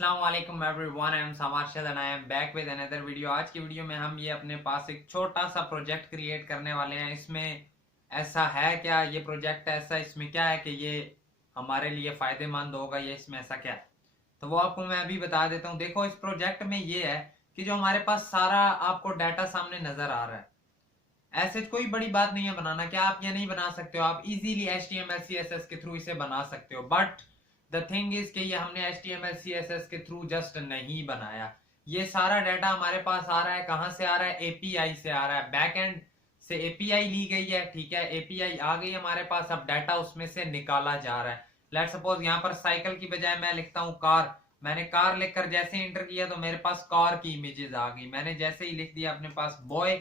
अस्सलाम वालेकुम everyone, I am सामार्शद and I am back with another video. आज की वीडियो में हम ये अपने पास एक छोटा सा प्रोजेक्ट क्रिएट करने वाले हैं। इसमें ऐसा है क्या, ये प्रोजेक्ट ऐसा इसमें क्या है कि ये हमारे लिए फायदेमंद होगा, ये इसमें ऐसा क्या है, तो वो आपको मैं अभी बता देता हूँ। देखो, इस प्रोजेक्ट में ये है कि जो हमारे पास सारा आपको डाटा सामने नजर आ रहा है, ऐसे कोई बड़ी बात नहीं है बनाना। क्या आप ये नहीं बना सकते हो? आप इजीली HTML CSS के थ्रू इसे बना सकते हो, बट द थिंग इज कि ये हमने HTML CSS के थ्रू जस्ट नहीं बनाया। ये सारा डाटा हमारे पास आ रहा है, कहां से आ रहा है? API से आ रहा है, बैकएंड से API ली गई है। ठीक है, API आ गई हमारे पास, अब डाटा उसमें से निकाला जा रहा है। लेट्स सपोज यहाँ पर साइकिल की बजाय मैं लिखता हूँ कार। मैंने कार लिखकर जैसे इंटर किया तो मेरे पास कार की इमेजेस आ गई। मैंने जैसे ही लिख दिया अपने पास बॉय,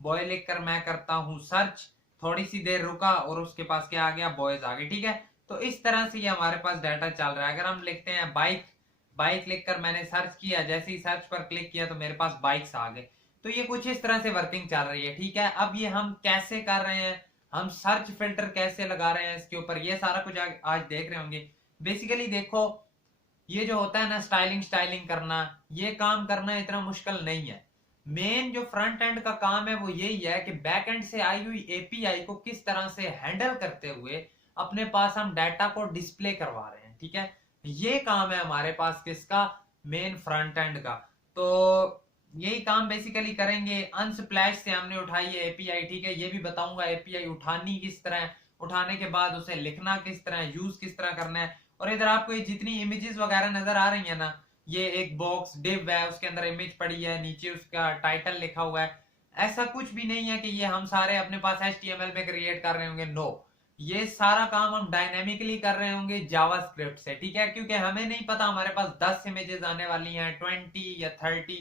बॉय लिखकर मैं करता हूं सर्च, थोड़ी सी देर रुका और उसके पास क्या आ गया? बॉयज आ गए। ठीक है, तो इस तरह से ये हमारे पास डाटा चल रहा है। अगर हम लिखते हैं बाइक, बाइक लिखकर मैंने सर्च किया, जैसे ही सर्च पर क्लिक किया तो मेरे पास बाइक्स आ गए। तो ये कुछ इस तरह से वर्किंग चल रही है। ठीक है, अब ये हम कैसे कर रहे हैं, हम सर्च फिल्टर कैसे लगा रहे हैं इसके ऊपर, ये सारा कुछ आज देख रहे होंगे। बेसिकली देखो, ये जो होता है ना स्टाइलिंग स्टाइलिंग करना, ये काम करना इतना मुश्किल नहीं है। मेन जो फ्रंट एंड का काम है वो यही है कि बैक एंड से आई हुई एपीआई को किस तरह से हैंडल करते हुए अपने पास हम डाटा को डिस्प्ले करवा रहे हैं। ठीक है, ये काम है हमारे पास किसका? मेन फ्रंट एंड का। तो यही काम बेसिकली करेंगे। अनस्प्लैश से हमने उठाई है एपीआई। ठीक है, ये भी बताऊंगा एपीआई उठानी किस तरह है, उठाने के बाद उसे लिखना किस तरह है, यूज किस तरह करना है। और इधर आपको ये जितनी इमेजेस वगैरह नजर आ रही है ना, ये एक बॉक्स डिव है, उसके अंदर इमेज पड़ी है, नीचे उसका टाइटल लिखा हुआ है। ऐसा कुछ भी नहीं है कि ये हम सारे अपने पास HTML में क्रिएट कर रहे होंगे। नो, ये सारा काम हम डायनेमिकली कर रहे होंगे जावास्क्रिप्ट से। ठीक है, क्योंकि हमें नहीं पता हमारे पास 10 इमेजेस आने वाली हैं, 20 या 30,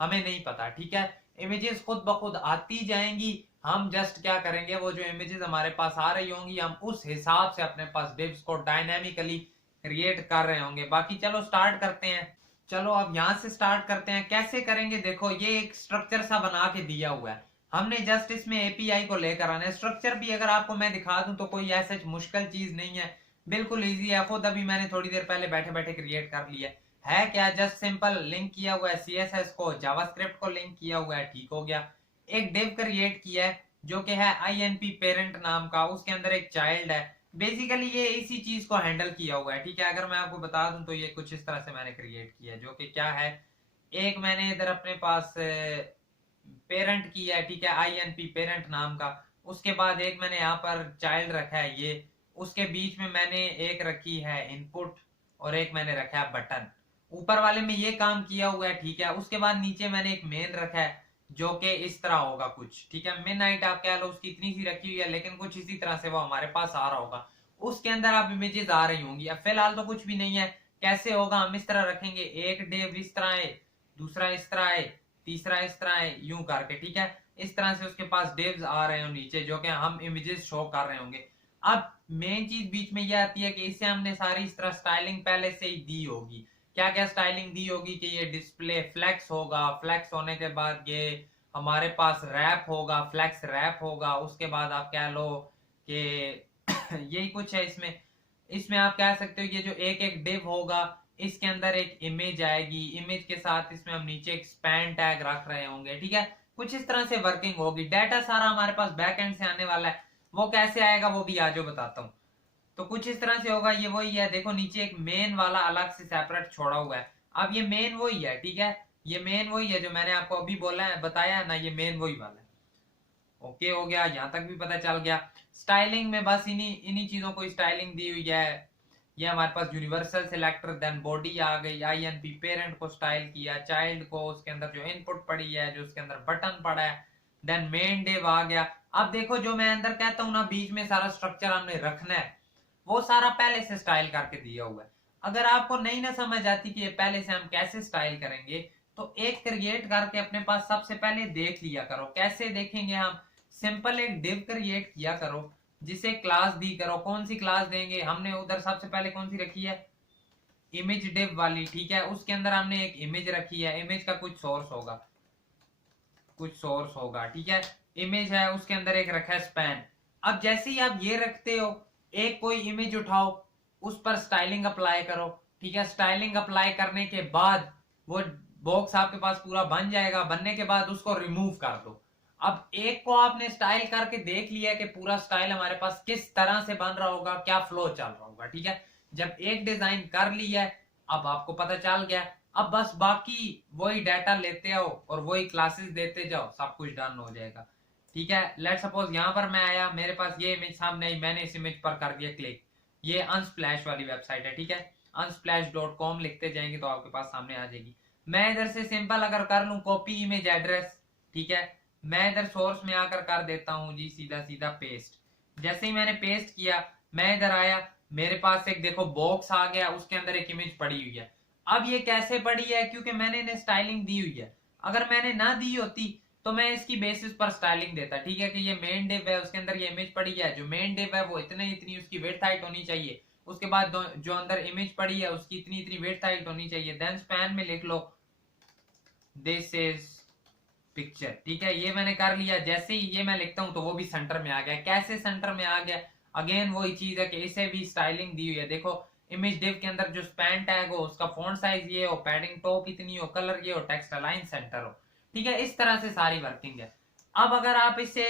हमें नहीं पता। ठीक है, इमेजेस खुद ब खुद आती जाएंगी। हम जस्ट क्या करेंगे, वो जो इमेजेस हमारे पास आ रही होंगी हम उस हिसाब से अपने पास डिव्स को डायनेमिकली क्रिएट कर रहे होंगे। बाकी चलो स्टार्ट करते हैं। चलो अब यहां से स्टार्ट करते हैं। कैसे करेंगे? देखो, ये एक स्ट्रक्चर सा बना के दिया हुआ है, हमने जस्ट इसमें एपीआई को लेकर आना है। स्ट्रक्चर भी अगर आपको मैं दिखा दूं तो कोई ऐसा मुश्किल चीज नहीं है, बिल्कुल इजी है। खुद अभी मैंने थोड़ी देर पहले बैठे बैठे क्रिएट कर लिया है। क्या, जस्ट सिंपल लिंक किया हुआ है CSS को, जावास्क्रिप्ट को लिंक किया हुआ है, ठीक हो गया। एक डिव क्रिएट किया है जो कि है INP पेरेंट नाम का, उसके अंदर एक चाइल्ड है। बेसिकली ये इसी चीज को हैंडल किया हुआ है। ठीक है, अगर मैं आपको बता दूं तो ये कुछ इस तरह से मैंने क्रिएट किया है, जो कि क्या है, एक मैंने इधर अपने पास पेरेंट किया है। ठीक है, INP पेरेंट नाम का। उसके बाद एक मैंने यहाँ पर चाइल्ड रखा है ये, उसके बीच में मैंने एक रखी है इनपुट और एक मैंने रखा है बटन। ऊपर वाले में ये काम किया हुआ है। ठीक है, उसके बाद नीचे मैंने एक मेन रखा है जो कि इस तरह होगा कुछ। ठीक है, मिड नाइट आप कह लो, उसकी इतनी सी रखी हुई है, लेकिन कुछ इसी तरह से वो हमारे पास आ रहा होगा। उसके अंदर आप इमेजेस आ रही होंगी। अब फिलहाल तो कुछ भी नहीं है। कैसे होगा? हम इस तरह रखेंगे, एक डिव इस तरह है, दूसरा इस तरह है, तीसरा इस तरह है, यूं करके। ठीक है, इस तरह से उसके पास डिव्स आ रहे हो नीचे, जो कि हम इमेजेस शो कर रहे होंगे। अब मेन चीज बीच में यह आती है कि इसे हमने सारी इस तरह स्टाइलिंग पहले से ही दी होगी। क्या क्या स्टाइलिंग दी होगी कि ये डिस्प्ले फ्लेक्स होगा, फ्लेक्स होने के बाद ये हमारे पास रैप होगा, फ्लेक्स रैप होगा। उसके बाद आप कह लो कि यही कुछ है इसमें। इसमें आप कह सकते हो ये जो एक एक डिव होगा, इसके अंदर एक इमेज आएगी, इमेज के साथ इसमें हम नीचे एक स्पैन टैग रख रहे होंगे। ठीक है, कुछ इस तरह से वर्किंग होगी। डाटा सारा हमारे पास बैक एंड से आने वाला है, वो कैसे आएगा वो भी आज बताता हूँ। तो कुछ इस तरह से होगा। ये वही है, देखो नीचे एक मेन वाला अलग से सेपरेट छोड़ा हुआ है। अब ये मेन वही है। ठीक है, ये मेन वही है जो मैंने आपको अभी बोला है, बताया है ना, ये मेन वही वाला है। ओके हो गया, यहां तक भी पता चल गया। स्टाइलिंग में बस इन्हीं इन्हीं चीजों को स्टाइलिंग दी हुई है। ये हमारे पास यूनिवर्सल सिलेक्टर, देन बॉडी आ गई, INP पेरेंट को स्टाइल किया, चाइल्ड को, उसके अंदर जो इनपुट पड़ी है, जो उसके अंदर बटन पड़ा है, देन मेन डिव आ गया। अब देखो, जो मैं अंदर कहता हूँ ना, बीच में सारा स्ट्रक्चर हमने रखना है, वो सारा पहले से स्टाइल करके दिया हुआ है। अगर आपको नहीं ना समझ आती कि ये पहले से हम कैसे स्टाइल करेंगे, तो एक क्रिएट करके अपने पास सबसे पहले देख लिया करो। कैसे देखेंगे हम? सिंपल एक डिव क्रिएट किया करो, जिसे क्लास दी करो। कौन सी क्लास देंगे? हमने उधर सबसे पहले कौन सी रखी है? इमेज डिव वाली। ठीक है, उसके अंदर हमने एक इमेज रखी है, इमेज का कुछ सोर्स होगा, कुछ सोर्स होगा। ठीक है, इमेज है, उसके अंदर एक रखा है स्पैन। अब जैसे ही आप ये रखते हो, एक कोई इमेज उठाओ, उस पर स्टाइलिंग अप्लाई करो। ठीक है, स्टाइलिंग अप्लाई करने के बाद वो बॉक्स आपके पास पूरा बन जाएगा। बनने के बाद उसको रिमूव कर दो। अब एक को आपने स्टाइल करके देख लिया कि पूरा स्टाइल हमारे पास किस तरह से बन रहा होगा, क्या फ्लो चल रहा होगा, ठीक है। जब एक डिजाइन कर लिया है, अब आपको पता चल गया, अब बस बाकी वही डाटा लेते आओ और वही क्लासेस देते जाओ, सब कुछ डन हो जाएगा, ठीक है। लेट सपोज यहाँ पर मैं आया, मेरे पास ये इमेज सामने आई, मैंने इस इमेज पर कर दिया क्लिक। ये अनस्प्लैश वाली वेबसाइट है, ठीक है। unsplash.com लिखते जाएंगे तो आपके पास सामने आ जाएगी। मैं इधर से सिंपल अगर कर लूं कॉपी इमेज एड्रेस, ठीक है, मैं इधर सोर्स में आकर कर देता हूं जी सीधा सीधा पेस्ट। जैसे ही मैंने पेस्ट किया, मैं इधर आया, मेरे पास एक देखो बॉक्स आ गया, उसके अंदर एक इमेज पड़ी हुई है। अब ये कैसे पड़ी है, क्योंकि मैंने इन्हें स्टाइलिंग दी हुई है। अगर मैंने ना दी होती तो मैं इसकी बेसिस पर स्टाइलिंग देता, ठीक है, कि ये मेन डिव है, उसके अंदर ये इमेज पड़ी है, जो मेन डिव है वो इतनी इतनी उसकी विड्थ हाइट होनी चाहिए, उसके बाद जो अंदर इमेज पड़ी है उसकी इतनी इतनी विड्थ हाइट होनी चाहिए। देन स्पैन में लिख लो दिस इज पिक्चर, ठीक है, ये मैंने कर लिया। जैसे ही ये मैं लिखता हूं तो वो भी सेंटर में आ गया। कैसे सेंटर में आ गया, अगेन वही चीज है कि इसे भी स्टाइलिंग दी हुई है। देखो इमेज डिव के अंदर जो स्पैन टैग हो, उसका फॉन्ट साइज ये हो, पैडिंग टॉप इतनी हो, कलर ये हो, टेक्स्ट अलाइन सेंटर हो, ठीक है। इस तरह से सारी वर्किंग है। अब अगर आप इसे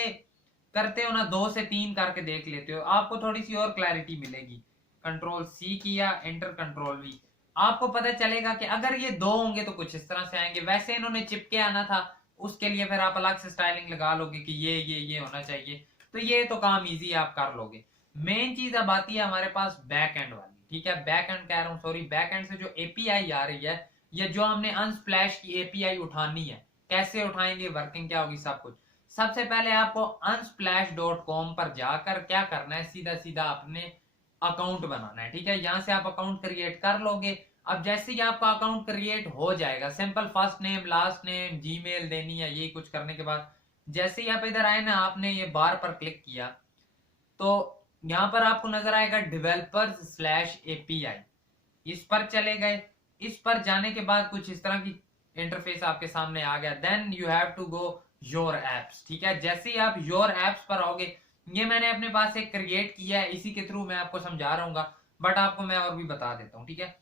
करते हो ना, 2 से 3 करके देख लेते हो, आपको थोड़ी सी और क्लैरिटी मिलेगी। कंट्रोल सी किया, एंटर कंट्रोल वी, आपको पता चलेगा कि अगर ये 2 होंगे तो कुछ इस तरह से आएंगे। वैसे इन्होंने चिपके आना था, उसके लिए फिर आप अलग से स्टाइलिंग लगा लोगे कि ये होना चाहिए, तो ये तो काम इजी आप कर लोगे। मेन चीज अब आती है हमारे पास बैक एंड वाली, ठीक है, बैक एंड कह रहा हूँ, सॉरी, बैक एंड से जो एपीआई आ रही है, ये जो हमने अनस्प्लैश की एपीआई उठानी है, कैसे उठाएंगे, वर्किंग क्या होगी, सब कुछ। सबसे पहले आपको unsplash.com पर जाकर क्या करना है, सीधा सीधा अपने अकाउंट बनाना है, ठीक है। यहां से आप अकाउंट क्रिएट कर लोगे। अब जैसे ही आपका अकाउंट क्रिएट हो जाएगा, simple first name last name Gmail देनी है, ये कुछ करने के बाद जैसे ही आप इधर आए ना, आपने ये बार पर क्लिक किया तो यहां पर आपको नजर आएगा developers/API, इस पर चले गए। इस पर जाने के बाद कुछ इस तरह की इंटरफेस आपके सामने आ गया। Then you have to go your apps, ठीक है। जैसे ही आप योर एप्स पर आओगे, ये मैंने अपने पास एक क्रिएट किया है, इसी के थ्रू मैं आपको समझा रहा हूँ, बट आपको मैं और भी बता देता हूँ, ठीक है।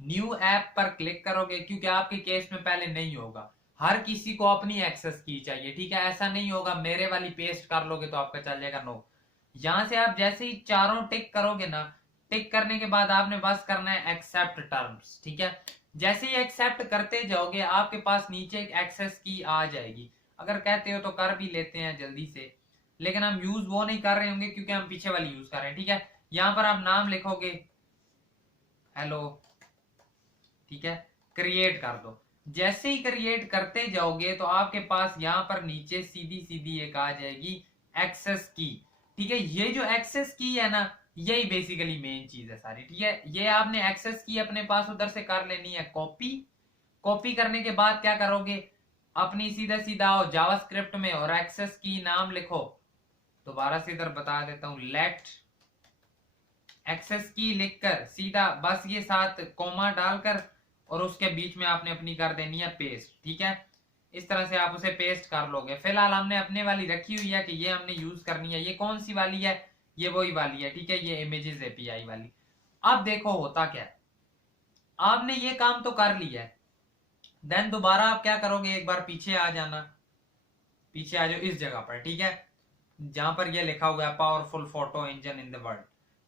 न्यू ऐप पर क्लिक करोगे, क्योंकि आपके केस में पहले नहीं होगा, हर किसी को अपनी एक्सेस की चाहिए, ठीक है। ऐसा नहीं होगा मेरे वाली पेस्ट कर लोगे तो आपका चल जाएगा, नो। यहां से आप जैसे ही चारों टिक करोगे ना, टिक करने के बाद आपने बस करना है एक्सेप्ट टर्म्स, ठीक है। जैसे ही एक्सेप्ट करते जाओगे, आपके पास नीचे एक एक्सेस की आ जाएगी। अगर कहते हो तो कर भी लेते हैं जल्दी से, लेकिन हम यूज वो नहीं कर रहे होंगे क्योंकि हम पीछे वाली यूज कर रहे हैं, ठीक है। यहां पर आप नाम लिखोगे हेलो, ठीक है, क्रिएट कर दो। जैसे ही क्रिएट करते जाओगे तो आपके पास यहाँ पर नीचे सीधी सीधी एक आ जाएगी एक्सेस की, ठीक है। ये जो एक्सेस की है ना, यही बेसिकली मेन चीज है सारी, ठीक है। ये आपने एक्सेस की अपने पास उधर से कर लेनी है कॉपी। कॉपी करने के बाद क्या करोगे, अपनी सीधा सीधा आओ जावास्क्रिप्ट में और एक्सेस की नाम लिखो। दोबारा से इधर बता देता हूं, लेट एक्सेस की लिखकर सीधा बस ये साथ कॉमा डालकर और उसके बीच में आपने अपनी कर देनी है पेस्ट, ठीक है। इस तरह से आप उसे पेस्ट कर लोगे। फिलहाल हमने अपने वाली रखी हुई है कि ये हमने यूज करनी है। ये कौन सी वाली है, ये वही वाली है, ठीक है, ये इमेजेस एपीआई वाली। अब देखो होता क्या है, आपने ये काम तो कर लिया है। देन दोबारा आप क्या करोगे, एक बार पीछे आ जाना, पीछे आ जाओ इस जगह पर, ठीक है, जहां पर ये लिखा हुआ है powerful photo engine in the world,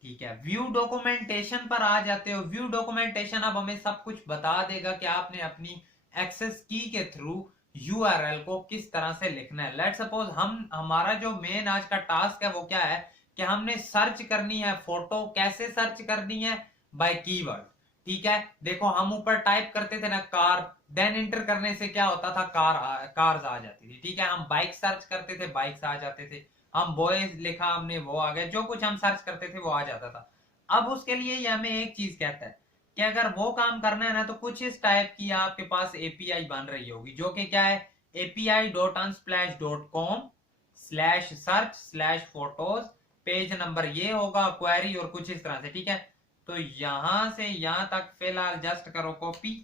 ठीक है। व्यू डॉक्यूमेंटेशन पर आ जाते हो। व्यू डॉक्यूमेंटेशन अब हमें सब कुछ बता देगा कि आपने अपनी एक्सेस की के थ्रू यूआरएल को किस तरह से लिखना है। लेट सपोज हमारा जो मेन आज का टास्क है वो क्या है कि हमने सर्च करनी है फोटो। कैसे सर्च करनी है, बाय कीवर्ड, ठीक है। देखो हम ऊपर टाइप करते थे ना कार, देन इंटर करने से क्या होता था, कार्स आ जाती थी, ठीक है। हम बाइक सर्च करते थे, बाइक्स आ जाते थे। हम बॉयज लिखा हमने, वो आ गया, जो कुछ हम सर्च करते थे वो आ जाता था। अब उसके लिए ये हमें एक चीज कहता है कि अगर वो काम करना है ना, तो कुछ इस टाइप की आपके पास एपीआई बन रही होगी, जो कि क्या है, api.unsplash.com/search/photos, पेज नंबर ये होगा, क्वेरी और कुछ इस तरह से, ठीक है। तो यहां से यहां तक फिलहाल जस्ट करो कॉपी।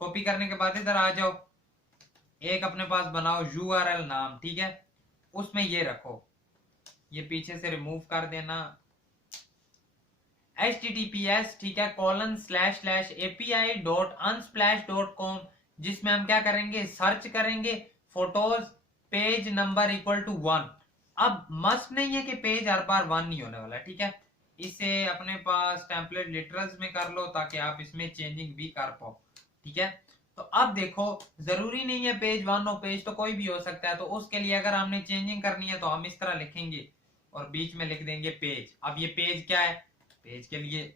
कॉपी करने के बाद इधर आ जाओ, एक अपने पास बनाओ यूआरएल नाम, ठीक है, उसमें ये रखो। ये पीछे से रिमूव कर देना, https, ठीक है, ://api.unsplash.com, जिसमें हम क्या करेंगे, सर्च करेंगे photos page number equal to 1। अब मस्ट नहीं है कि पेज हर बार 1 नहीं होने वाला, ठीक है। इसे अपने पास टेम्पलेट लिटरल्स में कर लो ताकि आप इसमें चेंजिंग भी कर पाओ, ठीक है। तो अब देखो, जरूरी नहीं है पेज 1 हो, पेज तो कोई भी हो सकता है। तो उसके लिए अगर हमने चेंजिंग करनी है तो हम इस तरह लिखेंगे और बीच में लिख देंगे पेज। अब ये पेज क्या है, पेज के लिए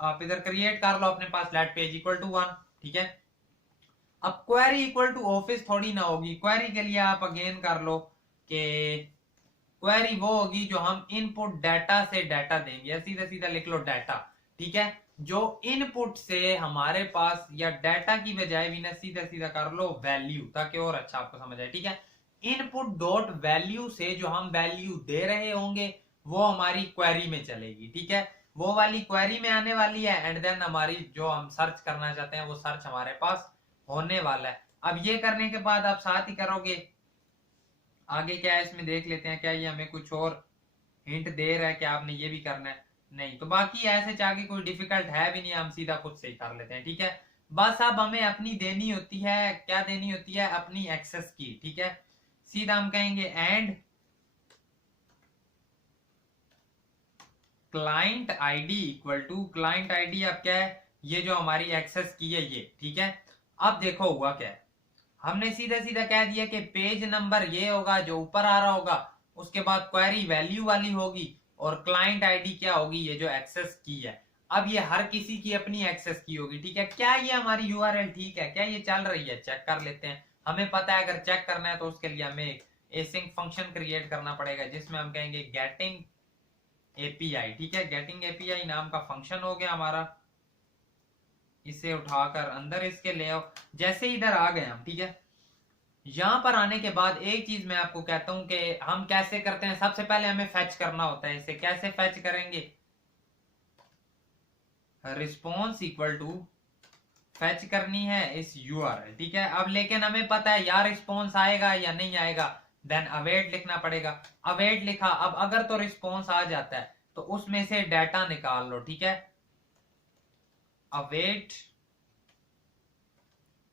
आप इधर क्रिएट कर लो अपने पास लेट पेज इक्वल टू 1, ठीक है। अब क्वेरी इक्वल टू ऑफिस थोड़ी ना होगी, क्वेरी के लिए आप अगेन कर लो कि क्वेरी वो होगी जो हम इनपुट डाटा से डाटा देंगे, सीधा सीधा लिख लो डाटा, ठीक है। जो इनपुट से हमारे पास, या डाटा की बजाय भी ना सीधा सीधा कर लो वैल्यू, ताकि और अच्छा आपको समझ आए, ठीक है। इनपुट डॉट वैल्यू से जो हम वैल्यू दे रहे होंगे वो हमारी क्वेरी में चलेगी, ठीक है। वो वाली क्वेरी में आने वाली है, एंड देन हमारी जो हम सर्च करना चाहते हैं वो सर्च हमारे पास होने वाला है। अब ये करने के बाद आप साथ ही करोगे, आगे क्या है इसमें देख लेते हैं, क्या ये हमें कुछ और हिंट दे रहा है कि आपने ये भी करना है, नहीं। तो बाकी ऐसे आगे कोई डिफिकल्ट है भी नहीं, हम सीधा खुद से ही कर लेते हैं, ठीक है। बस अब हमें अपनी देनी होती है, क्या देनी होती है, अपनी एक्सेस की, ठीक है। सीधा हम कहेंगे and client ID equal to, client ID अब क्या है, ये जो हमारी एक्सेस की है ये, ठीक है। अब देखो हुआ क्या है, हमने सीधा सीधा कह दिया कि पेज नंबर ये होगा जो ऊपर आ रहा होगा, उसके बाद क्वेरी वैल्यू वाली होगी, और क्लाइंट आईडी क्या होगी, ये जो एक्सेस की है। अब ये हर किसी की अपनी एक्सेस की होगी, ठीक है। क्या ये हमारी यूआरएल ठीक है, क्या ये चल रही है, चेक कर लेते हैं। हमें पता है अगर चेक करना है तो उसके लिए हमें एक एसिंक फंक्शन क्रिएट करना पड़ेगा, जिसमें हम कहेंगे गेटिंग एपीआई, ठीक है। गेटिंग एपीआई नाम का फंक्शन हो गया हमारा, इसे उठाकर अंदर इसके ले आओ। जैसे इधर आ गए हम, ठीक है। यहां पर आने के बाद एक चीज मैं आपको कहता हूं कि हम कैसे करते हैं। सबसे पहले हमें फेच करना होता है, इसे कैसे फेच करेंगे, रिस्पॉन्स इक्वल टू फेच करनी है इस यूआरएल, ठीक है। अब लेकिन हमें पता है यार रिस्पॉन्स आएगा या नहीं आएगा, देन अवेट लिखना पड़ेगा। अवेट लिखा, अब अगर तो रिस्पॉन्स आ जाता है तो उसमें से डाटा निकाल लो, ठीक है। अवेट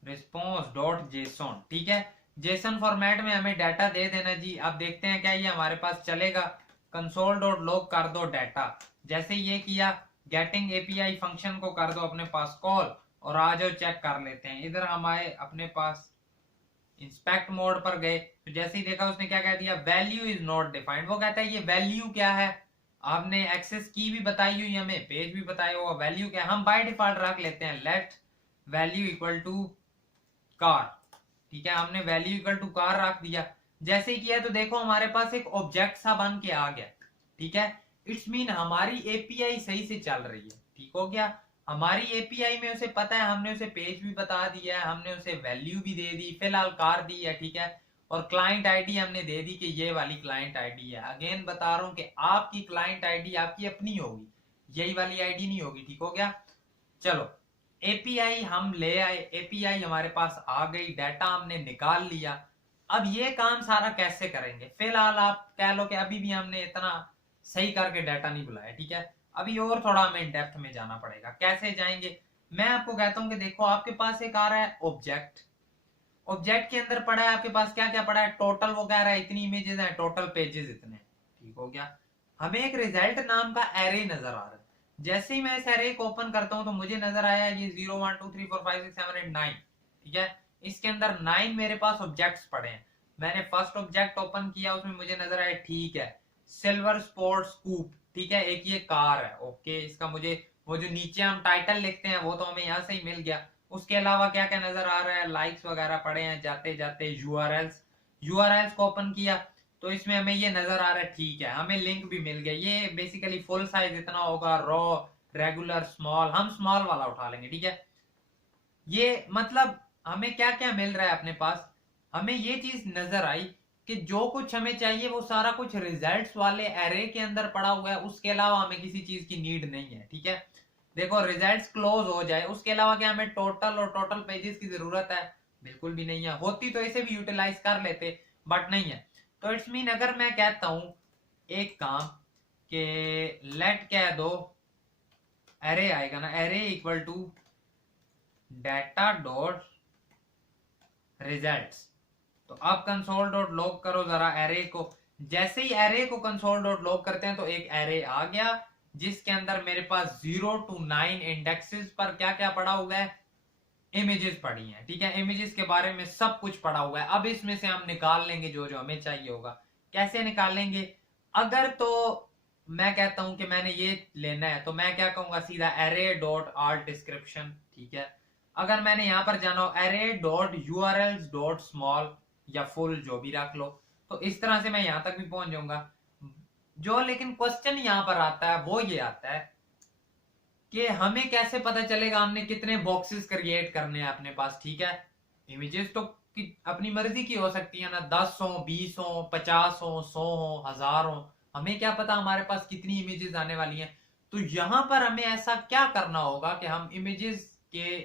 रिस्पॉन्स डॉट जेसन, ठीक है। जेसन फॉर्मेट में हमें डाटा दे देना जी। अब देखते हैं क्या ये हमारे पास चलेगा। कंसोल डॉट लॉग कर दो डाटा, जैसे ये किया, गेटिंग एपीआई फंक्शन को कर दो अपने पास कॉल, और आ जाओ चेक कर लेते हैं। इधर हम आए अपने पास इंस्पेक्ट मोड पर गए, तो जैसे ही देखा उसने क्या कह दिया, वैल्यू इज नॉट डिफाइंड। वो कहता है ये वैल्यू क्या है, आपने एक्सेस की भी बताई हुई, हमें पेज भी बताया हुआ, वैल्यू क्या है। हम बाय डिफॉल्ट रख लेते हैं let value equal to car, ठीक है। हमने वैल्यू इक्वल टू कार रख दिया। जैसे ही किया तो देखो हमारे पास एक ऑब्जेक्ट सा बन के आ गया, ठीक है। इट्स मीन हमारी एपीआई सही से चल रही है, ठीक हो गया। हमारी एपीआई में उसे पता है, हमने उसे पेज भी बता दिया है, हमने उसे वैल्यू भी दे दी, फिलहाल कार दी है, ठीक है। और क्लाइंट आईडी हमने दे दी कि ये वाली क्लाइंट आईडी है। अगेन बता रहा हूं कि आपकी क्लाइंट आईडी आपकी अपनी होगी, यही वाली आईडी नहीं होगी, ठीक हो गया। चलो एपीआई हम ले आए, एपीआई हमारे पास आ गई, डाटा हमने निकाल लिया। अब ये काम सारा कैसे करेंगे, फिलहाल आप कह लो कि अभी भी हमने इतना सही करके डाटा नहीं बुलाया, ठीक है। अभी और थोड़ा हमें डेप्थ में जाना पड़ेगा। कैसे जाएंगे, मैं आपको कहता हूं कि देखो आपके पास एक आ रहा है ऑब्जेक्ट, ऑब्जेक्ट के अंदर पड़ा है आपके पास क्या क्या पड़ा है, टोटल वो कह रहा है इतनी इमेजेस हैं, टोटल पेजेस इतने, ठीक हो गया। हमें एक रिजल्ट नाम का एरे नजर आ रहा है। जैसे ही मैं इस एरे को ओपन करता हूं तो मुझे नजर आया ये 0 1 2 3 4 5 6 7 8 9, ठीक है। इसके अंदर 9 मेरे पास ऑब्जेक्ट्स पड़े हैं। मैंने फर्स्ट ऑब्जेक्ट ओपन किया, उसमें मुझे नजर आया, ठीक है, सिल्वर स्पोर्ट स्कूप, ठीक है। एक ये कार है, ओके। इसका मुझे वो जो नीचे हम टाइटल लिखते हैं वो तो हमें यहाँ से ही मिल गया। उसके अलावा क्या क्या नजर आ रहा है, लाइक्स वगैरह पड़े हैं, जाते जाते यूआरएल्स, यूआरएल्स को ओपन किया तो इसमें हमें ये नजर आ रहा है, ठीक है। हमें लिंक भी मिल गया, ये बेसिकली फुल साइज इतना होगा, रॉ, रेगुलर, स्मॉल, हम स्मॉल वाला उठा लेंगे, ठीक है। ये मतलब हमें क्या क्या मिल रहा है अपने पास, हमें ये चीज नजर आई कि जो कुछ हमें चाहिए वो सारा कुछ रिजल्ट्स वाले एरे के अंदर पड़ा हुआ है। उसके अलावा हमें किसी चीज की नीड नहीं है, ठीक है। देखो रिजल्ट्स क्लोज हो जाए, उसके अलावा क्या हमें टोटल और टोटल पेजेस की जरूरत है, बिल्कुल भी नहीं है। होती तो इसे भी यूटिलाइज कर लेते, बट नहीं है। तो इट्स मीन अगर मैं कहता हूं एक काम के लेट कह दो एरे आएगा ना, array equal to data dot results. तो अब कंसोल डॉट लॉग करो जरा एरे को। जैसे ही एरे को कंसोल डॉट लॉग करते हैं तो एक एरे आ गया जिसके अंदर मेरे पास 0 to 9 इंडेक्सेस पर क्या क्या पड़ा हुआ है, इमेजेस पड़ी हैं। ठीक है, इमेजेस के बारे में सब कुछ पड़ा हुआ है। अब इसमें से हम निकाल लेंगे जो जो हमें चाहिए होगा। कैसे निकालेंगे? अगर तो मैं कहता हूं कि मैंने ये लेना है तो मैं क्या कहूंगा, सीधा एरे डॉट आर्ट डिस्क्रिप्शन। ठीक है, अगर मैंने यहां पर जाना हो array dot URLs dot small या फुल जो भी रख लो, तो इस तरह से मैं यहां तक भी पहुंच जाऊंगा। जो लेकिन क्वेश्चन यहां पर आता है वो ये आता है कि हमें कैसे पता चलेगा हमने कितने बॉक्सेस क्रिएट करने हैं अपने पास। ठीक है, इमेजेस तो अपनी मर्जी की हो सकती है ना, 10 हो, 20 हो, 50 हो, 100 हो, 1000 हो, हमें क्या पता हमारे पास कितनी इमेजेस आने वाली हैं। तो यहां पर हमें ऐसा क्या करना होगा कि हम इमेजेस के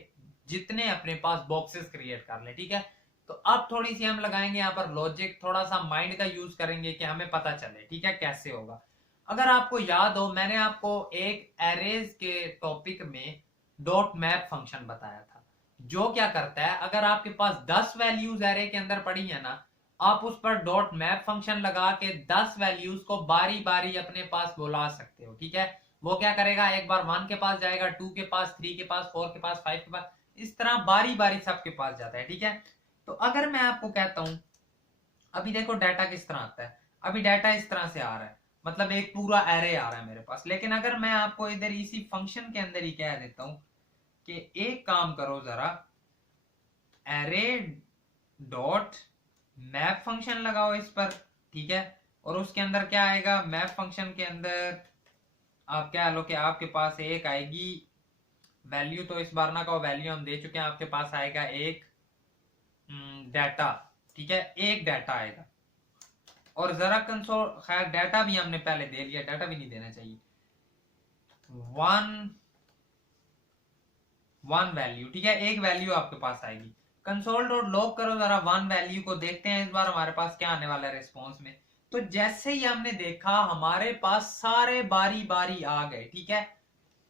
जितने अपने पास बॉक्सेस क्रिएट कर लें। ठीक है, तो अब थोड़ी सी हम लगाएंगे यहाँ पर लॉजिक, थोड़ा सा माइंड का यूज करेंगे कि हमें पता चले। ठीक है, कैसे होगा? अगर आपको याद हो, मैंने आपको एक एरेज के टॉपिक में डॉट मैप फंक्शन बताया था, जो क्या करता है, अगर आपके पास 10 वैल्यूज एरे के अंदर पड़ी है ना, आप उस पर डॉट मैप फंक्शन लगा के 10 वैल्यूज को बारी बारी अपने पास बुला सकते हो। ठीक है, वो क्या करेगा, एक बार 1 के पास जाएगा, 2 के पास, 3 के पास, 4 के पास, 5 के पास, इस तरह बारी बारी सबके पास जाता है। ठीक है, तो अगर मैं आपको कहता हूं, अभी देखो डाटा किस तरह आता है, अभी डाटा इस तरह से आ रहा है, मतलब एक पूरा एरे आ रहा है मेरे पास। लेकिन अगर मैं आपको इधर इसी फंक्शन के अंदर ही कह देता हूं कि एक काम करो जरा, एरे डॉट मैप फंक्शन लगाओ इस पर। ठीक है, और उसके अंदर क्या आएगा, मैप फंक्शन के अंदर आप क्या लो कि आपके पास एक आएगी वैल्यू, तो इस बार ना कहो वैल्यू हम दे चुके हैं, आपके पास आएगा एक डाटा। ठीक है, एक डाटा आएगा, और जरा कंसोल, खैर डाटा भी हमने पहले दे लिया, डाटा भी नहीं देना चाहिए, वन वैल्यू। ठीक है, एक वैल्यू आपके पास आएगी। कंसोल डॉट लॉग करो जरा वन वैल्यू को, देखते हैं इस बार हमारे पास क्या आने वाला है रिस्पॉन्स में। तो जैसे ही हमने देखा हमारे पास सारे बारी बारी आ गए। ठीक है,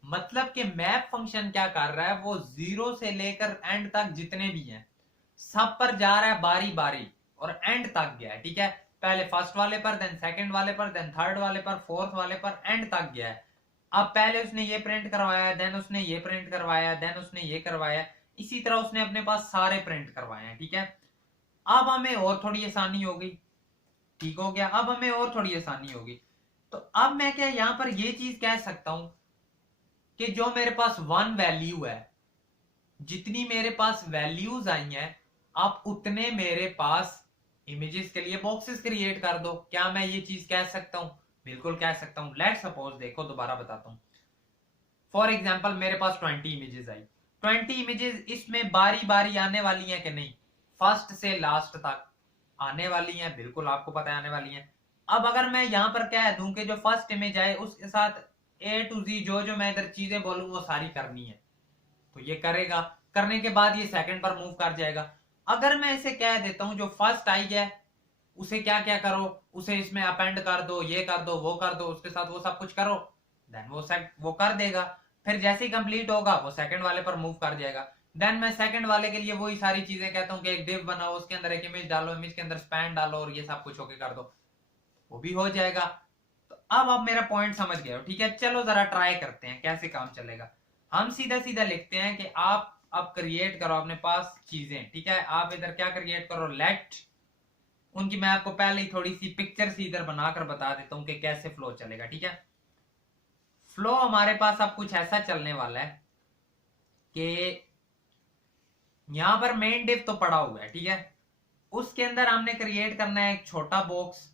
मतलब कि मैप फंक्शन क्या कर रहा है, वो 0 से लेकर एंड तक जितने भी हैं सब पर जा रहा है बारी बारी, और एंड तक गया है। ठीक है, पहले फर्स्ट वाले पर, देन सेकंड वाले पर, देन थर्ड वाले पर, फोर्थ वाले पर, एंड तक गया है। अब पहले उसने ये प्रिंट करवाया, देन उसने ये प्रिंट करवाया, देन उसने ये करवाया, इसी तरह उसने अपने पास सारे प्रिंट करवाए हैं। ठीक है, अब हमें और थोड़ी आसानी हो गई। ठीक हो गया, अब हमें और थोड़ी आसानी होगी। तो अब मैं क्या यहां पर ये चीज कह सकता हूं कि जो मेरे पास वन वैल्यू है, जितनी मेरे पास वैल्यूज आई हैं, आप उतने मेरे पास इमेजेस के लिए बॉक्सेस क्रिएट कर दो। क्या मैं ये चीज कह सकता हूं? बिल्कुल कह सकता हूं। लेट सपोज, देखो दोबारा बताता हूं, फॉर एग्जाम्पल मेरे पास 20 इमेजेस आई, 20 इमेजेस इसमें बारी बारी आने वाली हैं कि नहीं, फर्स्ट से लास्ट तक आने वाली हैं, बिल्कुल आपको पता है आने वाली हैं। अब अगर मैं यहां पर कह दूं कि जो फर्स्ट इमेज आए उसके साथ A to Z जो जो मैं इधर चीजें बोलूं वो सारी करनी है, तो ये करेगा। करने के बाद ये सेकंड पर मूव कर जाएगा। अगर मैं इसे कह देता हूं जो फर्स्ट आई है उसे क्या क्या करो, उसे इसमें अपेंड कर दो, ये कर दो, वो कर दो, उसके साथ वो सब कुछ करो, देन वो कर देगा। फिर जैसे ही कंप्लीट होगा वो सेकंड वाले पर मूव कर जाएगा। देन मैं सेकंड वाले के लिए वही सारी चीजें कहता हूँ कि एक डिव बनाओ, उसके अंदर एक इमेज डालो, इमेज के अंदर स्पैन डालो, और ये सब कुछ होके कर दो, वो भी हो जाएगा। तो अब आप मेरा पॉइंट समझ गए हो। ठीक है, चलो जरा ट्राई करते हैं कैसे काम चलेगा। हम सीधा सीधा लिखते हैं कि आप अब क्रिएट करो अपने पास चीजें। ठीक है, आप इधर क्या क्रिएट करो, लेट उनकी, मैं आपको पहले ही थोड़ी सी पिक्चर सी इधर बनाकर बता देता हूं कि कैसे फ्लो चलेगा। ठीक है, फ्लो हमारे पास अब कुछ ऐसा चलने वाला है कि यहां पर मेन डिव तो पड़ा हुआ है। ठीक है, उसके अंदर हमने क्रिएट करना है एक छोटा बॉक्स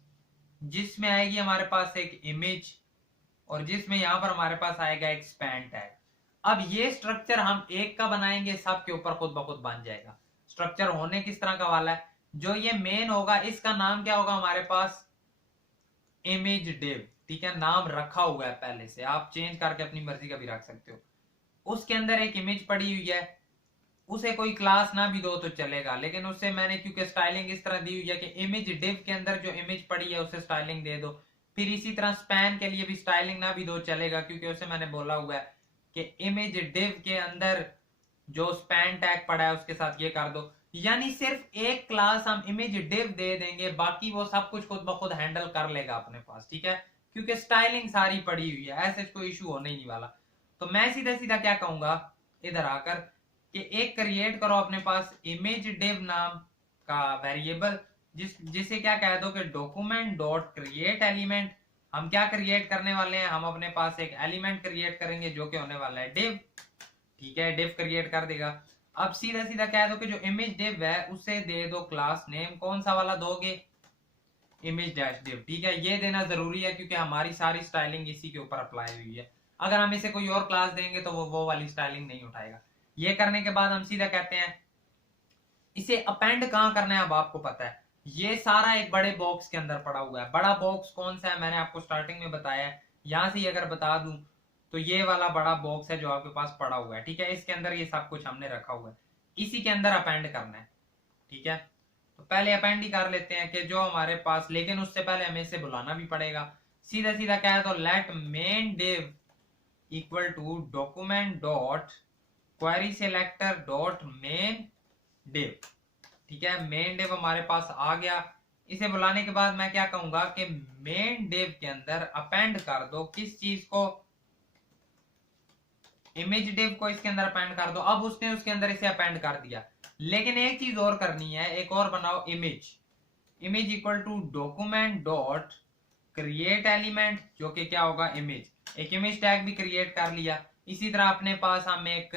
जिसमें आएगी हमारे पास एक इमेज, और जिसमें यहां पर हमारे पास आएगा एक स्पैन टैग। अब ये स्ट्रक्चर हम एक का बनाएंगे, सब के ऊपर खुद ब खुद बन जाएगा। स्ट्रक्चर होने किस तरह का वाला है, जो ये मेन होगा इसका नाम क्या होगा हमारे पास, इमेज डिव। ठीक है, नाम रखा हुआ है पहले से, आप चेंज करके अपनी मर्जी का भी रख सकते हो। उसके अंदर एक इमेज पड़ी हुई है, उसे कोई क्लास ना भी दो तो चलेगा, लेकिन उससे मैंने क्योंकि स्टाइलिंग इस तरह दी हुई है कि इमेज डिव के अंदर जो इमेज पड़ी है उसे स्टाइलिंग दे दो। फिर इसी तरह स्पैन के लिए भी स्टाइलिंग ना भी दो चलेगा, क्योंकि उसे मैंने बोला हुआ है कि इमेज डिव के अंदर जो स्पैन टैग पड़ा है उसके साथ ये कर दो, यानी सिर्फ एक क्लास हम इमेज डिव दे देंगे, बाकी वो सब कुछ खुद ब खुद हैंडल कर लेगा अपने पास, ठीक है, क्योंकि स्टाइलिंग सारी पड़ी हुई है, ऐसे कोई इशू होने ही नहीं वाला। तो मैं सीधा सीधा क्या कहूंगा इधर आकर कि एक क्रिएट करो अपने पास इमेज डिव नाम का वेरिएबल, जिसे क्या कह दो कि डॉक्यूमेंट डॉट क्रिएट एलिमेंट। हम क्या क्रिएट करने वाले हैं, हम अपने पास एक एलिमेंट क्रिएट करेंगे जो कि होने वाला है डिव, ठीक है, डिव क्रिएट कर देगा। अब सीधा सीधा कह दो कि जो इमेज डिव है उसे दे दो क्लास नेम, कौन सा वाला दोगे, इमेज डैश डिव, ठीक है, ये देना जरूरी है क्योंकि हमारी सारी स्टाइलिंग इसी के ऊपर अप्लाई हुई है। अगर हम इसे कोई और क्लास देंगे तो वो वाली स्टाइलिंग नहीं उठाएगा। ये करने के बाद हम सीधा कहते हैं इसे अपेंड कहां करना है, अब आपको पता है ये सारा एक बड़े बॉक्स के अंदर पड़ा हुआ है। बड़ा बॉक्स कौन सा है मैंने आपको स्टार्टिंग में बताया है, यहां से अगर बता दूं तो ये वाला बड़ा बॉक्स है जो आपके पास पड़ा हुआ है, ठीक है, इसके अंदर ये सब कुछ हमने रखा हुआ है, इसी के अंदर अपेंड करना है, ठीक है। तो पहले अपेंड ही कर लेते हैं कि जो हमारे पास, लेकिन उससे पहले हमें इसे बुलाना भी पड़ेगा। सीधा सीधा क्या है, तो let main div equal to document dot query selector dot main div, ठीक है, मेन डिव हमारे पास आ गया। इसे बुलाने के बाद मैं क्या कहूंगा कि मेन डिव के अंदर अपेंड कर दो किस चीज को, इमेज डिव को इसके अंदर अपेंड कर दो। अब उसने उसके अंदर इसे अपेंड कर दिया, लेकिन एक चीज और करनी है, एक और बनाओ image, image equal to document dot create element, जो कि क्या होगा इमेज, एक इमेज टैग भी क्रिएट कर लिया। इसी तरह अपने पास हम एक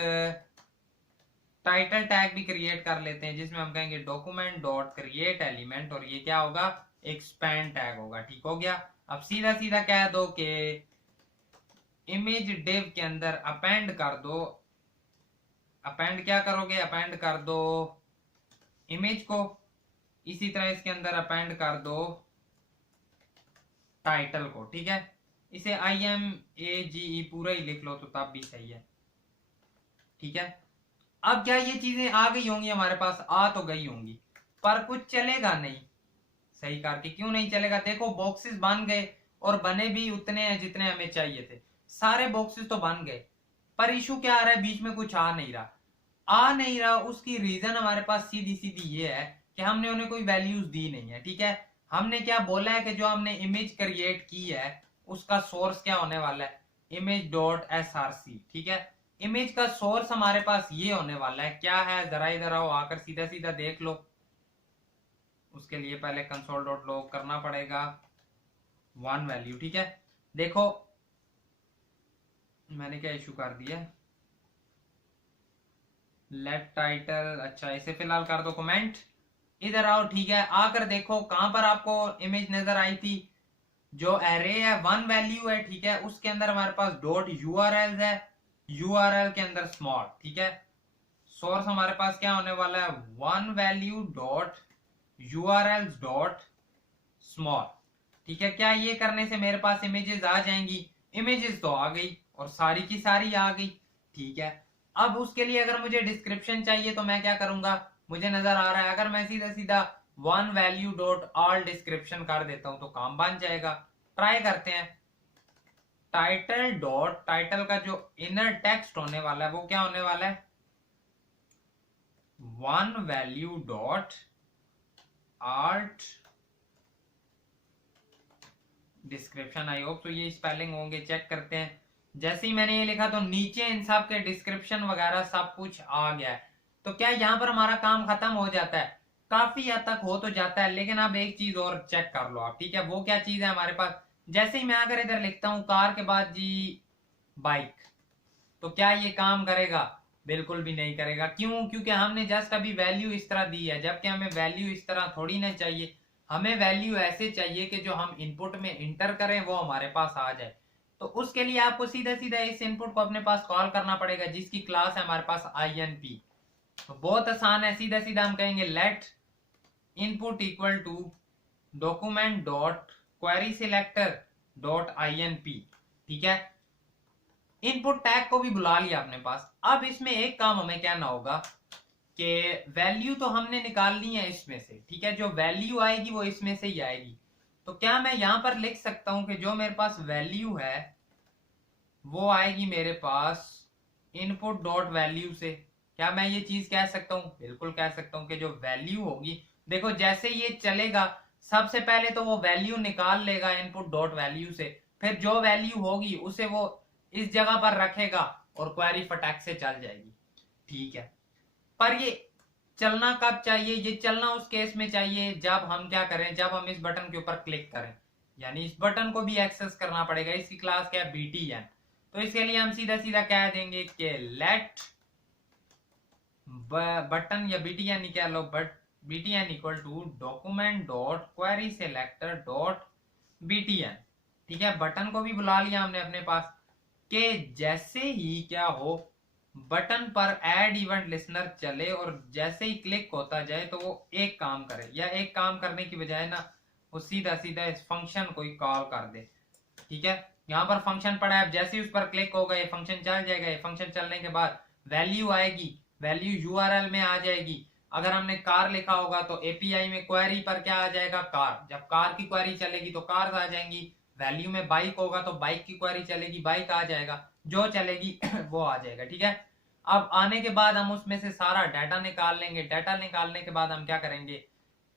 टाइटल टैग भी क्रिएट कर लेते हैं जिसमें हम कहेंगे डॉक्यूमेंट डॉट क्रिएट एलिमेंट, और ये क्या होगा, एक स्पैन टैग होगा, ठीक हो गया। अब सीधा सीधा कह दो कि इमेज डिव के अंदर अपेंड कर दो, अपेंड क्या करोगे, अपेंड कर दो इमेज को, इसी तरह इसके अंदर अपेंड कर दो टाइटल को, ठीक है, इसे IMAGE पूरा ही लिख लो तो तब भी सही है, ठीक है। अब क्या ये चीजें आ गई होंगी हमारे पास, आ तो गई होंगी, पर कुछ चलेगा नहीं, सही करके क्यों नहीं चलेगा, देखो बॉक्सेस बन गए और बने भी उतने हैं जितने हमें चाहिए थे, सारे बॉक्सेस तो बन गए, पर इशू क्या आ रहा है, बीच में कुछ आ नहीं रहा, आ नहीं रहा। उसकी रीजन हमारे पास सीधी सीधी ये है कि हमने उन्हें कोई वैल्यूज दी नहीं है, ठीक है। हमने क्या बोला है कि जो हमने इमेज क्रिएट की है उसका सोर्स क्या होने वाला है, इमेज डॉट src, ठीक है, इमेज का सोर्स हमारे पास ये होने वाला है, क्या है जरा इधर आओ, आकर सीधा सीधा देख लो। उसके लिए पहले कंसोल डॉट लॉग करना पड़ेगा, वन वैल्यू, ठीक है। देखो मैंने क्या इशू कर दिया, लेट टाइटल, अच्छा इसे फिलहाल कर दो कमेंट, इधर आओ, ठीक है, आकर देखो कहां पर आपको इमेज नजर आई थी, जो एरे है वन वैल्यू है, ठीक है, उसके अंदर हमारे पास डॉट यूआरएल है, यूआरएल के अंदर स्मॉल, ठीक है, सोर्स हमारे पास क्या होने वाला है, one value dot URL dot small, ठीक है। क्या ये करने से मेरे पास इमेजेस आ जाएंगी, इमेजेस तो आ गई और सारी की सारी आ गई, ठीक है। अब उसके लिए अगर मुझे डिस्क्रिप्शन चाहिए तो मैं क्या करूंगा, मुझे नजर आ रहा है अगर मैं सीधा सीधा one value dot all description कर देता हूं तो काम बन जाएगा। ट्राई करते हैं, टाइटल डॉट, टाइटल का जो इनर टेक्स्ट होने वाला है वो क्या होने वाला है, one value dot art description. I hope तो ये स्पेलिंग होंगे, चेक करते हैं। जैसे ही मैंने ये लिखा तो नीचे इन सब के डिस्क्रिप्शन वगैरह सब कुछ आ गया है। तो क्या यहाँ पर हमारा काम खत्म हो जाता है, काफी हद तक हो तो जाता है, लेकिन अब एक चीज और चेक कर लो आप, ठीक है, वो क्या चीज है हमारे पास। जैसे ही मैं अगर इधर लिखता हूं कार के बाद जी बाइक, तो क्या ये काम करेगा, बिल्कुल भी नहीं करेगा। क्यों, क्योंकि हमने जस्ट अभी वैल्यू इस तरह दी है, जबकि हमें वैल्यू इस तरह थोड़ी ना चाहिए, हमें वैल्यू ऐसे चाहिए कि जो हम इनपुट में इंटर करें वो हमारे पास आ जाए। तो उसके लिए आपको सीधा सीधा इस इनपुट को अपने पास कॉल करना पड़ेगा जिसकी क्लास है हमारे पास INP। तो बहुत आसान है, सीधा सीधा हम कहेंगे let input equal to document dot query selector dot INP, ठीक है। इनपुट टैग को भी बुला लिया अपने पास। अब इसमें एक काम हमें कहना होगा कि वैल्यू तो हमने निकाल ली है इसमें से, ठीक है, जो वैल्यू आएगी वो इसमें से ही आएगी। तो क्या मैं यहां पर लिख सकता हूं कि जो मेरे पास वैल्यू है वो आएगी मेरे पास इनपुट डॉट वैल्यू से क्या मैं ये चीज कह सकता हूँ? बिल्कुल कह सकता हूँ कि जो वैल्यू होगी, देखो जैसे ये चलेगा सबसे पहले तो वो वैल्यू निकाल लेगा इनपुट डॉट वैल्यू से, फिर जो वैल्यू होगी उसे वो इस जगह पर रखेगा और क्वेरी फटाक से चल जाएगी। ठीक है, पर ये चलना कब चाहिए? ये चलना उस केस में चाहिए जब हम क्या करें, जब हम इस बटन के ऊपर क्लिक करें, यानी इस बटन को भी एक्सेस करना पड़ेगा। इसकी क्लास क्या है? BTN। तो इसके लिए हम सीधा सीधा कह देंगे कि लेट बटन या BTN कह लो, but BTN equal to document dot query selector dot BTN। ठीक है, बटन को भी बुला लिया हमने अपने पास कि जैसे ही क्या हो, बटन पर ऐड इवेंट लिसनर चले और जैसे ही क्लिक होता जाए तो वो एक काम करे, या एक काम करने की बजाय ना वो सीधा सीधा इस फंक्शन को ही कॉल कर दे। ठीक है, यहाँ पर फंक्शन पड़ा है, जैसे ही उस पर क्लिक होगा ये फंक्शन चल जाएगा। ये फंक्शन चलने के बाद वैल्यू आएगी, वैल्यू URL में आ जाएगी। अगर हमने कार लिखा होगा तो API में क्वेरी पर क्या आ जाएगा? कार। जब कार की क्वेरी चलेगी तो कार्स आ जाएंगी। वैल्यू में बाइक होगा तो बाइक की क्वेरी चलेगी, बाइक आ जाएगा, जो चलेगी वो आ जाएगा। ठीक है, अब आने के बाद हम उसमें से सारा डाटा निकाल लेंगे। डाटा निकालने के बाद हम क्या करेंगे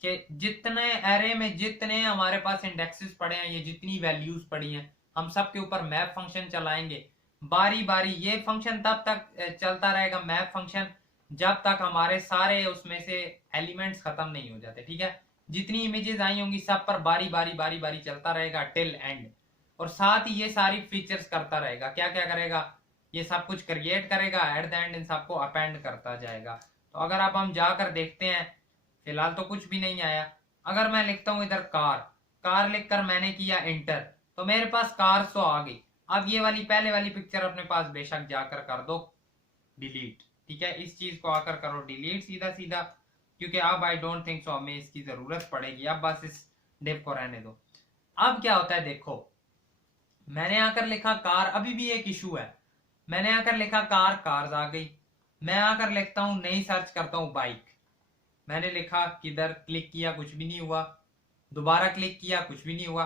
कि जितने एरे में जितने हमारे पास इंडेक्सेस पड़े हैं, ये जितनी वैल्यूज पड़ी हैं, हम सब के ऊपर मैप फंक्शन चलाएंगे बारी बारी। ये फंक्शन तब तक चलता रहेगा, मैप फंक्शन, जब तक हमारे सारे उसमें से एलिमेंट्स खत्म नहीं हो जाते। ठीक है, जितनी इमेजेस आई होंगी सब पर बारी बारी बारी बारी चलता रहेगा टिल एंड। और साथ ही ये सारी फीचर्स करता रहेगा। क्या क्या करेगा? ये सब कुछ क्रिएट करेगा, एट द एंड इन सबको अपेंड करता जाएगा। तो अगर अब हम जाकर देखते हैं, फिलहाल तो कुछ भी नहीं आया। अगर मैं लिखता हूं इधर कार, कार लिखकर मैंने किया इंटर, तो मेरे पास कार तो आ गई। अब ये वाली पहले वाली पिक्चर अपने पास बेशक जाकर कर दो डिलीट। ठीक है, इस चीज को आकर करो डिलीट सीधा सीधा, क्योंकि अब आई डोंट थिंक सो हमें इसकी जरूरत पड़ेगी। अब बस इस डिव को रहने दो। अब क्या होता है देखो, मैंने आकर लिखा कार, अभी भी एक इशू है। मैंने आकर लिखा कार, कार्स आ गई। मैं आकर लिखता हूं, नई सर्च करता हूं बाइक, मैंने लिखा किधर, क्लिक किया कुछ भी नहीं हुआ, दोबारा क्लिक किया कुछ भी नहीं हुआ,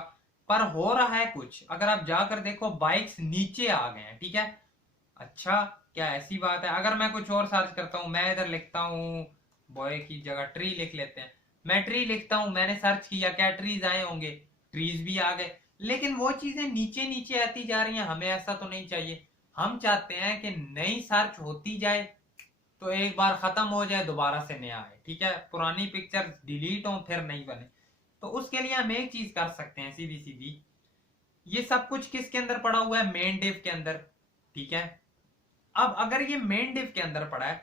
पर हो रहा है कुछ। अगर आप जाकर देखो बाइक्स नीचे आ गए हैं। ठीक है, अच्छा क्या ऐसी बात है? अगर मैं कुछ और सर्च करता हूं, मैं इधर लिखता हूं बॉय की जगह ट्री लिख लेते हैं, मैं ट्री लिखता हूं, मैंने सर्च किया, क्या ट्रीज आए होंगे? ट्रीज भी आ गए, लेकिन वो चीजें नीचे नीचे आती जा रही हैं। हमें ऐसा तो नहीं चाहिए। हम चाहते हैं कि नई सर्च होती जाए तो एक बार खत्म हो जाए, दोबारा से नया आए। ठीक है, पुरानी पिक्चर डिलीट हो फिर नहीं बने। तो उसके लिए हम एक चीज कर सकते हैं सीधी सीधी, ये सब कुछ किसके अंदर पड़ा हुआ है? मेन डिव के अंदर। ठीक है, अब अगर ये मेन डिव के अंदर पड़ा है,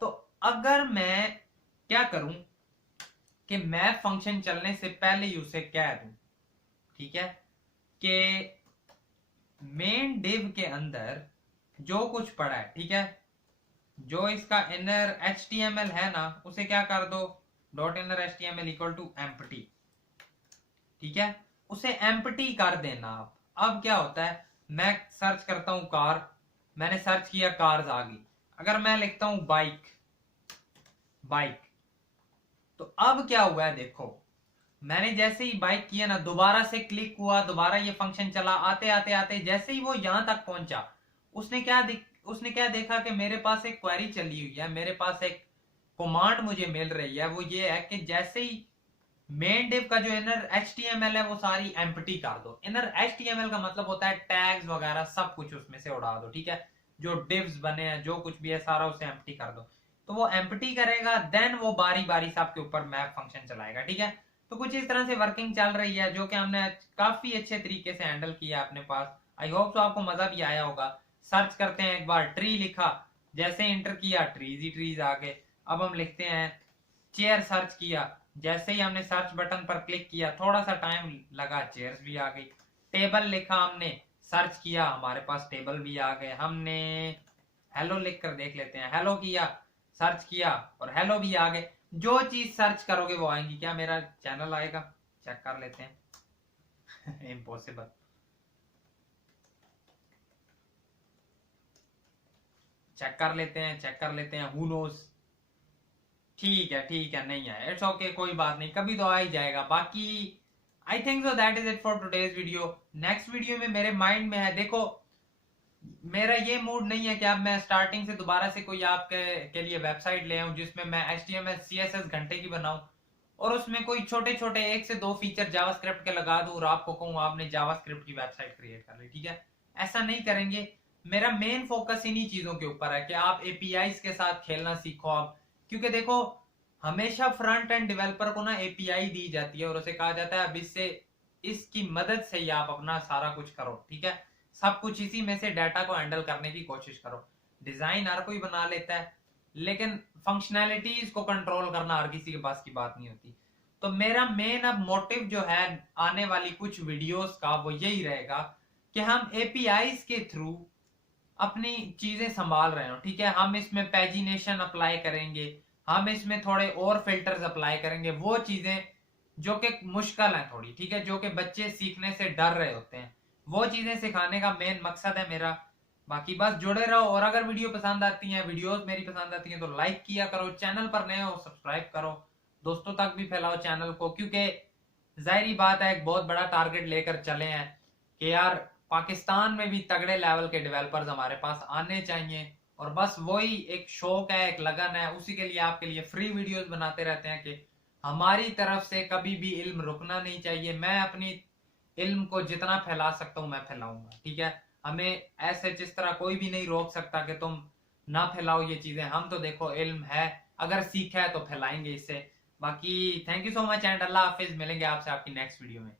तो अगर मैं क्या करूं कि मैप फंक्शन चलने से पहले ही उसे कह दूं, ठीक है, कि मेन डिव के अंदर जो कुछ पड़ा है, ठीक है, जो इसका इनर HTML है ना, उसे क्या कर दो, dot inner HTML equal to empty. ठीक है, उसे एम्प्टी कर देना आप। अब क्या होता है, मैं सर्च करता हूं कार, मैंने सर्च किया कार्स आ गई। अगर मैं लिखता हूं बाइक, बाइक, तो अब क्या हुआ है देखो, मैंने जैसे ही बाइक किया ना, दोबारा से क्लिक हुआ, दोबारा ये फंक्शन चला, आते आते आते जैसे ही वो यहां तक पहुंचा, उसने क्या देखा कि मेरे पास एक क्वेरी चली हुई है, मेरे पास एक कमांड मुझे मिल रही है। वो ये है कि जैसे ही मेन डिव का जो इनर HTML है वो सारी एम्प्टी कर दो। इनर HTML का मतलब होता है टैग्स वगैरह सब कुछ उसमें से उड़ा दो। ठीक है, जो डिव्स बने हैं, जो कुछ भी है सारा उसे एम्प्टी कर दो। तो वो एम्प्टी करेगा, देन वो बारी बारी सबके ऊपर मैप फंक्शन चलाएगा। ठीक है, तो कुछ इस तरह से वर्किंग चल रही है, जो कि हमने काफी अच्छे तरीके से हैंडल किया अपने पास। आई होप तो आपको मजा भी आया होगा। सर्च करते हैं, एक बार ट्री लिखा, जैसे इंटर किया ट्रीज ही ट्रीज आ गए। अब हम लिखते हैं चेयर, सर्च किया, जैसे ही हमने सर्च बटन पर क्लिक किया, थोड़ा सा टाइम लगा, चेयर्स भी आ गई। टेबल लिखा हमने, सर्च किया, हमारे पास टेबल भी आ गए। हमने हेलो लिख कर देख लेते हैं, हेलो किया, सर्च किया और हेलो भी आ गए। जो चीज सर्च करोगे वो आएंगी। क्या मेरा चैनल आएगा? चेक कर लेते हैं। इम्पॉसिबल। चेक कर लेते हैं, चेक कर लेते हैं, हु नोज। ठीक है, नहीं आया, इट्स ओके, कोई बात नहीं, कभी तो आ ही जाएगा। बाकी I think so that is it for today's video. Next video में मेरे माइंड में है, देखो मेरा ये मूड नहीं है कि अब मैं स्टार्टिंग से दोबारा से कोई आपके के लिए वेबसाइट ले आऊं जिसमें मैं HTML CSS घंटे की बनाऊं और उसमें कोई छोटे छोटे 1 से 2 फीचर जावास्क्रिप्ट के लगा दूं और आपको कहूं आपने जावास्क्रिप्ट की वेबसाइट क्रिएट कर ली, ठीक है। ऐसा नहीं करेंगे। मेरा मेन फोकस इन्हीं चीजों के ऊपर है कि आप एपीआईज के साथ खेलना सीखो आप, क्योंकि देखो हमेशा फ्रंट एंड डेवलपर को ना एपीआई दी जाती है और उसे कहा जाता है अब इससे इसकी मदद से ही आप अपना सारा कुछ करो, ठीक है। सब कुछ इसी में से डाटा को हैंडल करने की कोशिश करो। डिजाइन हर कोई बना लेता है लेकिन फंक्शनैलिटीज को कंट्रोल करना हर किसी के पास की बात नहीं होती। तो मेरा मेन अब मोटिव जो है आने वाली कुछ वीडियोस का वो यही रहेगा कि हम एपीआईज के थ्रू अपनी चीजें संभाल रहे हो, ठीक है। हम इसमें पैजिनेशन अप्लाई करेंगे, हम इसमें थोड़े और फिल्टर्स अप्लाई करेंगे, वो चीजें जो कि मुश्किल है थोड़ी, ठीक है, जो कि बच्चे सीखने से डर रहे होते हैं, वो चीजें सिखाने का मेन मकसद है मेरा। बाकी बस जुड़े रहो और अगर वीडियो पसंद आती है, वीडियोस मेरी पसंद आती हैं तो लाइक किया करो, चैनल पर नए हो सब्सक्राइब करो, दोस्तों तक भी फैलाओ चैनल को, क्योंकि जाहिर बात है एक बहुत बड़ा टारगेट लेकर चले हैं कि यार पाकिस्तान में भी तगड़े लेवल के डेवलपर्स हमारे पास आने चाहिए। और बस वही एक शौक है, एक लगन है, उसी के लिए आपके लिए फ्री वीडियोस बनाते रहते हैं कि हमारी तरफ से कभी भी इल्म रुकना नहीं चाहिए। मैं अपनी इल्म को जितना फैला सकता हूँ मैं फैलाऊंगा, ठीक है। हमें ऐसे जिस तरह कोई भी नहीं रोक सकता कि तुम ना फैलाओ ये चीजें। हम तो देखो इल्म है, अगर सीखा है तो फैलाएंगे इससे। बाकी thank you so much and अल्लाह हाफिज, मिलेंगे आपसे आपकी नेक्स्ट वीडियो में।